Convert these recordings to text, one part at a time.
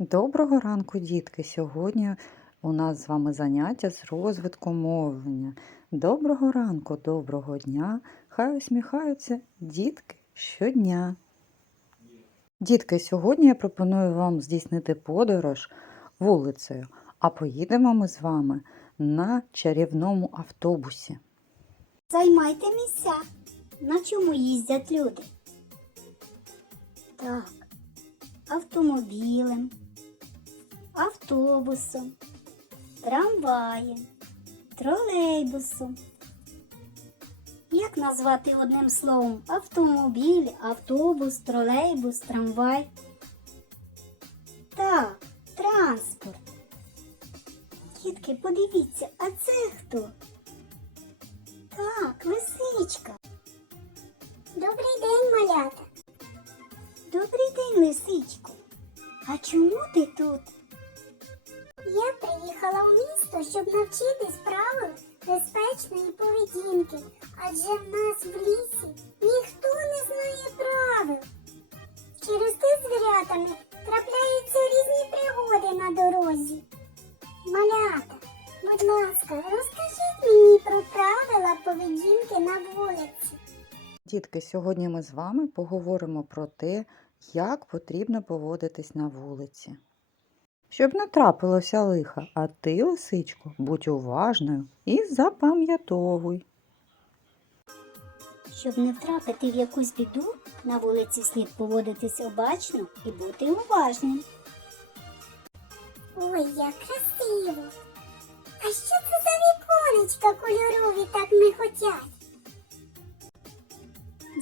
Доброго ранку, дітки! Сьогодні у нас з вами заняття з розвитку мовлення. Доброго ранку, доброго дня! Хай усміхаються дітки щодня. Дітки, сьогодні я пропоную вам здійснити подорож вулицею, а поїдемо ми з вами на чарівному автобусі. Займайте місця. На чому їздять люди? Так, автомобілем, автобусом, трамваєм, тролейбусом. Як назвати одним словом автомобіль, автобус, тролейбус, трамвай? Так, транспорт. Дітки, подивіться, а це хто? Так, лисичка. Добрий день, малята. Добрий день, лисичко. А чому ти тут? Я приїхала у місто, щоб навчитись правил безпечної поведінки, адже в нас в лісі ніхто не знає правил. Через те звірятами трапляються різні пригоди на дорозі. Малята, будь ласка, розкажіть мені про правила поведінки на вулиці. Дітки, сьогодні ми з вами поговоримо про те, як потрібно поводитись на вулиці. Щоб не трапилося лиха, а ти, лисичко, будь уважною і запам'ятовуй. Щоб не втрапити в якусь біду, на вулиці слід поводитись обачно і бути уважним. Ой, як красиво! А що це за віконечка кольорові так михотять?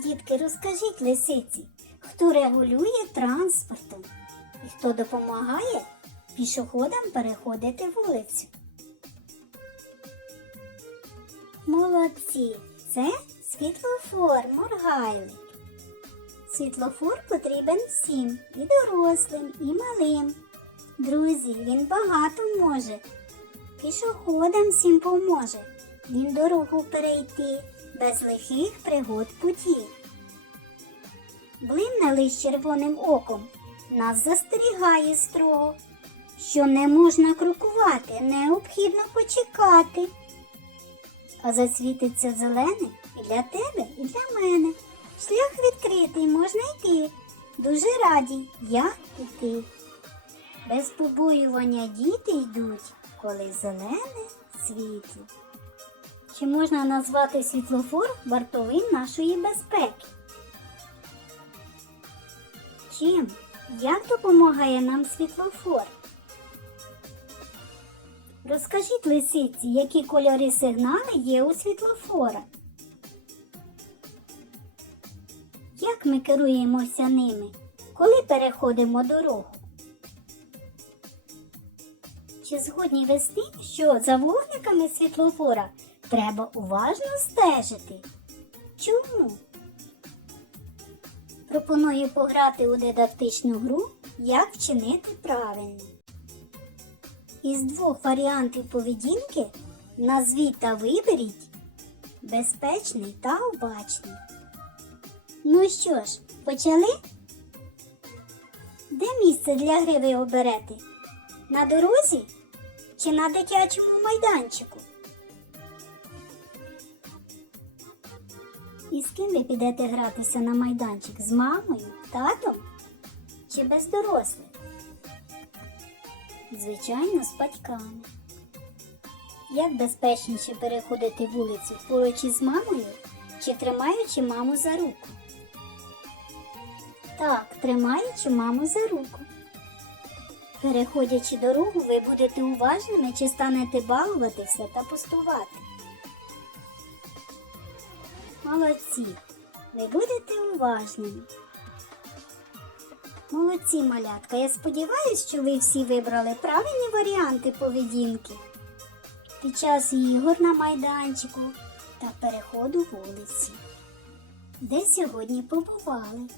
Дітки, розкажіть лисиці, хто регулює транспортом і хто допомагає пішоходам переходити вулицю. Молодці, це світлофор моргайлик. Світлофор потрібен всім, і дорослим, і малим. Друзі, він багато може. Пішоходам всім поможе. Він дорогу перейти без лихих пригод путі. Блимне лиш червоним оком, нас застерігає строго, що не можна крокувати, необхідно почекати. А засвітиться зелене і для тебе, і для мене. Шлях відкритий, можна йти. Дуже раді я і ти. Без побоювання діти йдуть, коли зелене світло. Чи можна назвати світлофор вартовим нашої безпеки? Чим? Як допомагає нам світлофор? Розкажіть лисиці, які кольори сигнали є у світлофора. Як ми керуємося ними, коли переходимо дорогу? Чи згодні тим, що за вогниками світлофора треба уважно стежити? Чому? Пропоную пограти у дидактичну гру Як вчинити правильно. Із двох варіантів поведінки назвіть та виберіть безпечний та обачний. Ну що ж, почали? Де місце для гри ви оберете? На дорозі чи на дитячому майданчику? І з ким ви підете гратися на майданчик? З мамою, татом чи без дорослих? Звичайно, з батьками. Як безпечніше переходити вулицю поруч із мамою чи тримаючи маму за руку? Так, тримаючи маму за руку. Переходячи дорогу, ви будете уважними чи станете балуватися та пустувати. Молодці, ви будете уважними. Молодці, малятка. Я сподіваюся, що ви всі вибрали правильні варіанти поведінки під час ігор на майданчику та переходу вулиці. Де сьогодні побували?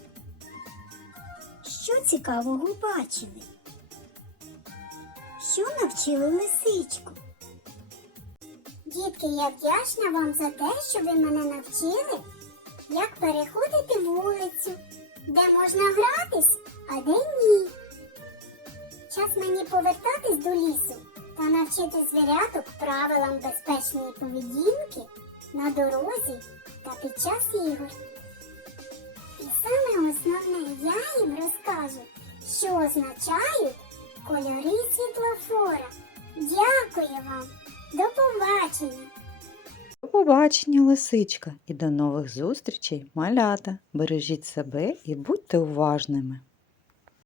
Що цікавого бачили? Що навчили лисичку? Дітки, я вдячна вам за те, що ви мене навчили, як переходити вулицю, де можна гратись, мені повертатись до лісу та навчити звіряток правилам безпечної поведінки на дорозі та під час ігор. І саме основне я їм розкажу, що означають кольори світлофора. Дякую вам! До побачення! До побачення, лисичка, і до нових зустрічей, малята. Бережіть себе і будьте уважними.